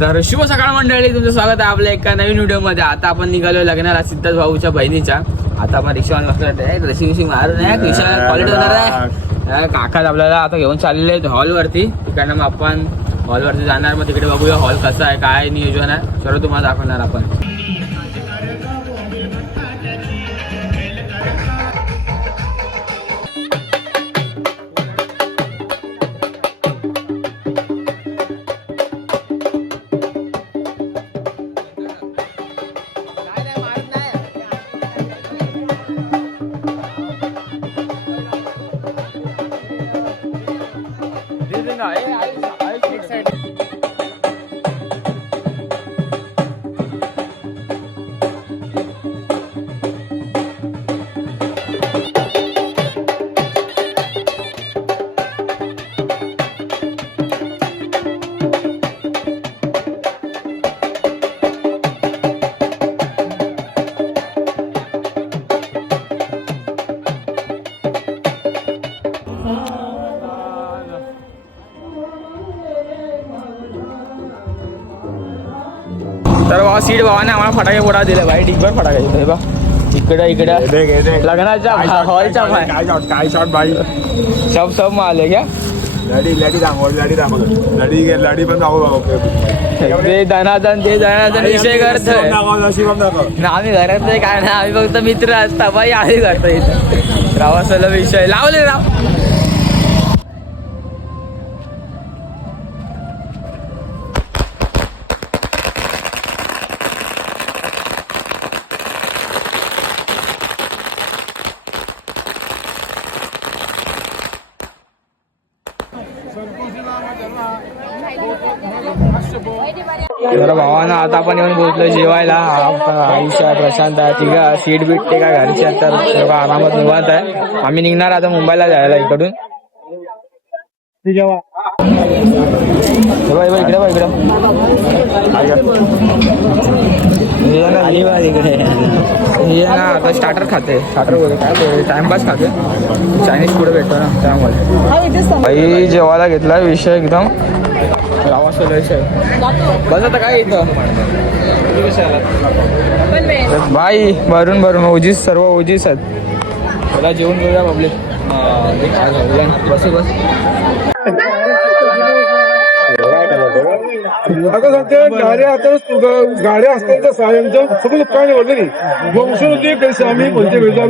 तर शुभ सकाळ मंडळी तुमचं स्वागत आहे आपल्या एका नवीन व्हिडिओमध्ये आता आपण निघालो लग्नाला सिद्धार्थ भाऊच्या बहिणीच्या. आता आपण रिक्षावर बसलो ड्रेसिंग विशिंग मारून रिक्षा क्वालिटी होणार आहे. अं, काका आपल्याला आता घेऊन चाललेले आहेत हॉलवरती तिकडनं मग आपण हॉलवरती जाणार. मग तिकडे बघूया हॉल कसा आहे काय नियोजन आहे. सर्व तुम्हाला दाखवणार आपण. तर बाबा सीट भावाने आम्हाला फटाके फोडा दिले. भाई डिगभर फटाके दिले. बा इकडे इकडे. लग्नाच्या हॉलच्या काय शॉट काय शॉट भाई सब सब माले क्या? लढी लढी दाखव लढी दाखव. लढी लढी पण दाखव ते धनाधन ते धनाधन विषय ना आम्ही घरात नाही काय नाही आम्ही फक्त मित्र असता. बाई आम्ही करतो इथं. प्रवासाला विषय. लावले राव. भावाना आता आपण येऊन पोहोचलो जेवायला. आयुष्या प्रशांत आहे. तिघं सीट बीट ते काय घरचे? तर आरामात निवांत आहे. आम्ही निघणार आता मुंबईला जायला इकडून. इकडे बघ, इकडे इकडे. हे ना, ना आता स्टार्टर खाते. स्टार्टर बोलतो काय टाइमपास खाते. चायनीज पुढे भेटतो ना त्यामुळे. बाई जेवायला घेतला विषय एकदम. गावाचा विषय. बस आता काय इथं? भरून भरून ओजीस सर्व ओजीस आहेत. त्याला जेवून घेऊया पब्लिक बस बस. आता सध्या गाड्या आता गाड्या असतात सायंच्या सगळं काय निवडलं नाही. वंश होते कैसे आम्ही कोणते वेळेला